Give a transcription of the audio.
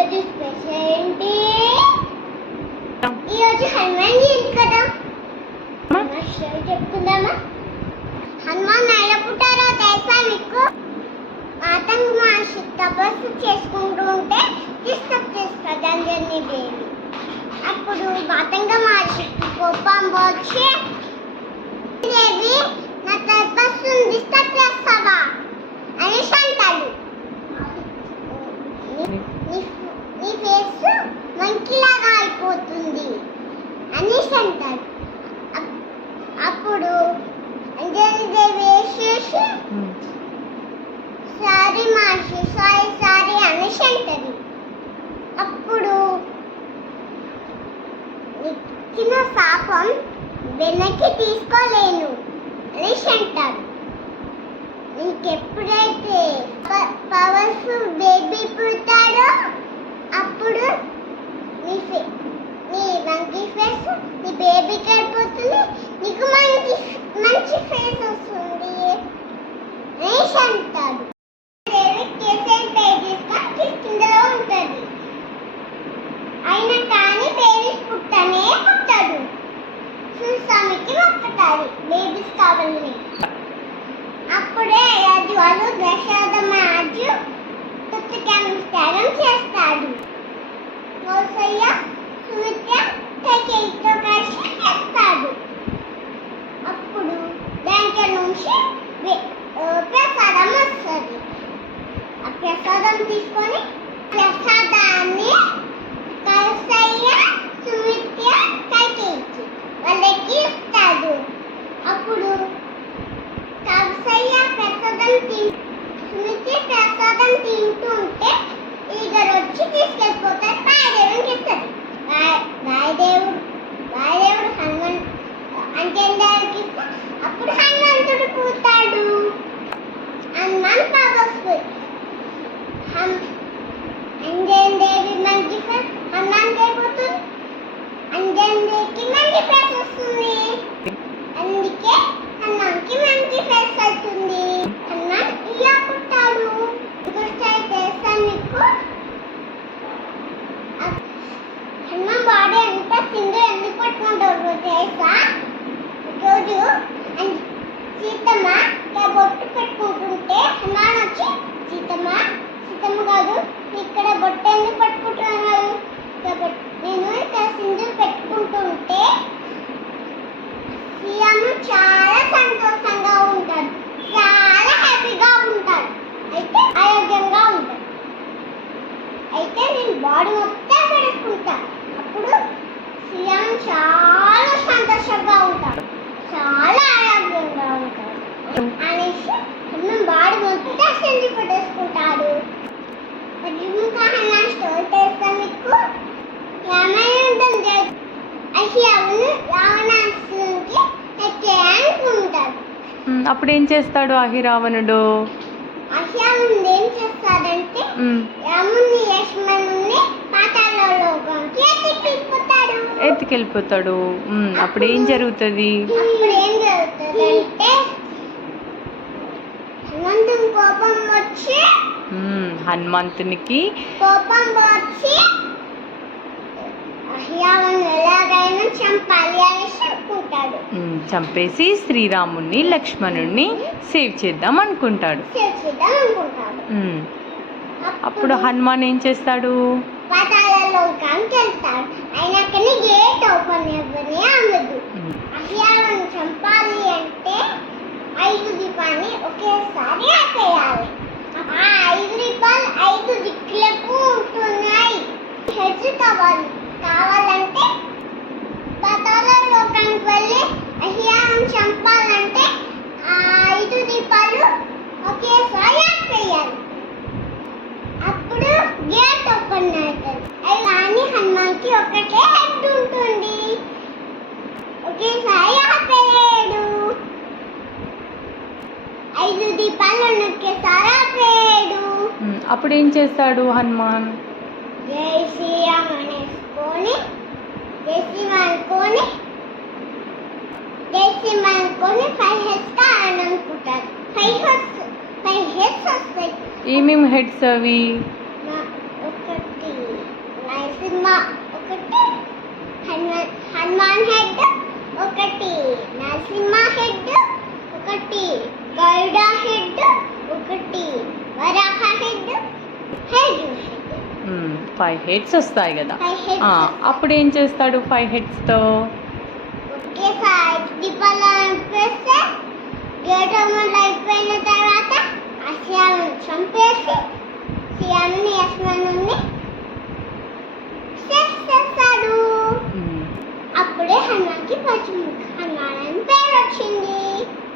ఈరోజు స్పెషల్ ఏంటి? ఈరోజు హనుమాన్ జయంతి కదా, చెప్పుకుందామా? హనుమాన్ ఎలా పుట్టారో తెలుసా మీకు? మాతంగ మహర్షి తపస్సు చేసుకుంటూ ఉంటే డిస్టర్బ్ చేస్తారు అందరినీ దేవి. అప్పుడు మాతంగ మహర్షికి కోపం వచ్చి, దేవి నా తపస్సును డిస్టర్బ్ చేస్తావా అనేసి అంటాడు. నీ ఫేస్ మంకిలాగా అయిపోతుంది అనేసి అంటాడు. అప్పుడు అంజలి దేవి వేసేసి సారీ మహర్షి సారీ అనేసి అంటది. అప్పుడు ఇచ్చిన శాపం వెనక్కి తీసుకోలేను అనేసి అంటాడు. నీకెప్పుడైతే పవర్ఫుల్ బేబీ పుడతాడో అప్పుడు నీ మంకీ ఫేస్ నీ బేబీకి వెళ్ళిపోతుంది, నీకు మంచి ఫేస్ వస్తుంది అనేసి అంటాడు. కిందలో ఉంటుంది అయినా కానీ బేబీస్ పుట్టనే పుట్టాడు. స్వామికి మొక్కుతారు బేబీస్ కావాలని. అప్పుడే రాజు దశరథరాజు నమస్కారం చేస్తాడు. కౌసల్య సుమిత్ర కైకేయితో కలిసి చేస్తాడు. అప్పుడు దాంట్లో నుంచి ప్రసాదం వస్తుంది. ఆ ప్రసాదం తీసుకొని ప్రసాదాన్ని కౌసల్య సుమిత్ర కైకేయికి వాళ్ళకి ఇస్తాడు. అప్పుడు కౌసల్య ప్రసాదం సుమిత్ర ప్రసాదం తింటూ ఉంటే ఈగరు వచ్చి తీసుకెళ్ళిపోతారు. వాయుదేవునికి ఇస్తారు. వాయుదేవుడు హనుమాన్ అంజనేయుడికి ఇస్తే అప్పుడు హనుమంతుడు పుడతాడు. హనుమాన్ పవర్ఫుల్. అంజనేయుడి మంచి ఫేస్ హనుమాన్ అయిపోతుంది. అంజనేయుడికి మంచి ఫేస్ వస్తుంది. అందుకే హనుమాన్కి మంచి ఫేస్ అవుతుంది. హనుమాన్ ఇలా పుట్టాడు. తెలుసా మీకు? హనుమాన్ బాడీ అంతా సింధు ఎందుకు పట్టుకుంటారు తెలుసా? రోజు సీతమ్మ బొట్టు పెట్టుకుంటుంటే హనుమాన్ వచ్చి సీతమ్మ కాదు ఇక్కడ బొట్టు ఎందుకు పట్టుకుంటున్నాను? నేను ఇక్కడ సింధు పెట్టుకుంటుంటే సీఎం చాలా సంతోషంగా ఉంటాడు, చాలా హ్యాపీగా ఉంటాడు, అయితే ఆరోగ్యంగా ఉంటాడు. అయితే నేను బాడీ మొత్తం పెట్టుకుంటా, అప్పుడు సీఎం చాలా సంతోషంగా ఉంటాడు, చాలా ఆరోగ్యంగా ఉంటాడు అనేసి మనం బాడీ మొత్తం సెంటి పెట్టేసుకుంటాడు. ఇంకా హనుమాన్ స్టోరీ తెలుసా మీకు? రామాయణం రావణాసురునికి అనుకుంటాడు. అప్పుడు ఏం చేస్తాడు అహిరావణుడు? అహిరావణుడు ఏం చేస్తాడంటే రాముని లక్ష్మణుని పాతాళలోకానికి ఎత్తుకెళ్ళిపోతాడు. అప్పుడు ఏం జరుగుతుంది? అప్పుడు ఏం జరుగుతుందంటే హనుమంతునికి కోపం వచ్చి అహిరావణుని ఎలాగైనా చంపాలి అనేసి అనుకుంటాడు. చంపేసి శ్రీరాముని లక్ష్మణుడిని సేవ్ చేద్దాం అనుకుంటాడు. అప్పుడు హనుమాన్ ఏం చేస్తాడు? పాతాళలోకానికి వెళ్తాడు. అయినాకనే గేట్ ఓపెన్ అవ్వని అవ్వదు. అహిరావణుని చంపాలి అంటే 5 దీపాన్ని ఒకేసారి ఆపేయాలి. ఆ 5 దీపాలు 5 దిక్కులకు ఉంటున్నాయి. హెడ్స్ కావాలంటే పాతాళలోకానికి వెళ్ళి అహిరావణుని చంపాలంటే ఆ 5 దీపాలు ఒకేసారి ఆపేయాలి. అప్పుడు గేట్ ఓపెన్ అవుతుంది. కానీ హనుమాన్కి ఒకటే హెడ్ ఉంటుంది, ఒకేసారి ఆపేయడు. 5 దీపాలు ఒకేసారి ఆపేయడు. అప్పుడు ఏం చేస్తాడు హనుమాన్? జై శ్రీరామ్ అనేసుకొని జై శ్రీరామ్ అనుకొని 5 హెడ్స్ కావాలనుకుంటారు. 5 హెడ్స్ వస్తాయి. ఏమేమి హెడ్స్ అవి? ఒకటి నరసింహ ఒకటి, హనుమాన్ హెడ్ ఒకటి, నరసింహ హెడ్ ఒకటి, గరుడ హెడ్ ఒకటి, వరాహ హెడ్, హెడ్ 5 హెడ్స్ వస్తాయి కదా. 5 హెడ్స్ అప్పుడు ఏం చేస్తాడు 5 హెడ్స్తో? ఒకేసారి దీపాలను వేస్తే గేటమ్మలు అయిపోయిన తర్వాత అసలు చంపేసి